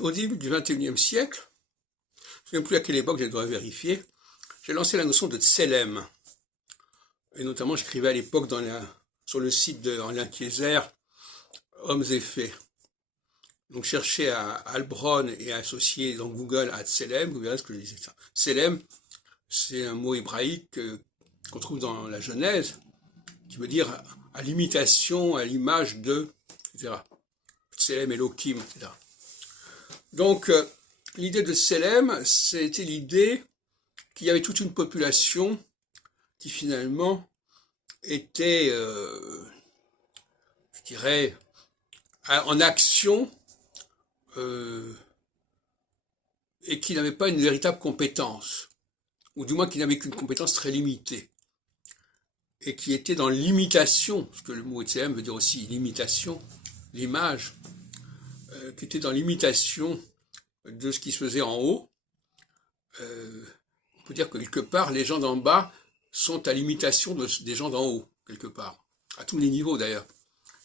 Au début du XXIe siècle, je ne sais plus à quelle époque, je dois vérifier, j'ai lancé la notion de Tselem. Et notamment, j'écrivais à l'époque sur le site en lien Kieser, Hommes et Faits. Donc, cherchez à Albron et à associer dans Google à Tselem, vous verrez ce que je disais ça. Tselem, c'est un mot hébraïque qu'on trouve dans la Genèse, qui veut dire à l'imitation, à l'image de, etc. Tselem, Elohim, etc. Donc, l'idée de Tselem, c'était l'idée qu'il y avait toute une population qui finalement était, je dirais, en action et qui n'avait pas une véritable compétence, ou du moins qui n'avait qu'une compétence très limitée, et qui était dans l'imitation, parce que le mot Tselem veut dire aussi l'imitation, l'image, qui était dans l'imitation de ce qui se faisait en haut. On peut dire que quelque part, les gens d'en bas sont à l'imitation des gens d'en haut, quelque part, à tous les niveaux d'ailleurs.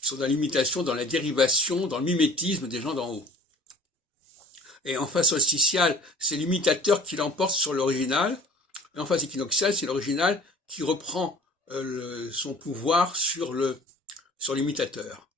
Ils sont dans l'imitation, dans la dérivation, dans le mimétisme des gens d'en haut. Et en phase solsticiale, c'est l'imitateur qui l'emporte sur l'original, et en phase équinoxiale, c'est l'original qui reprend son pouvoir sur l'imitateur.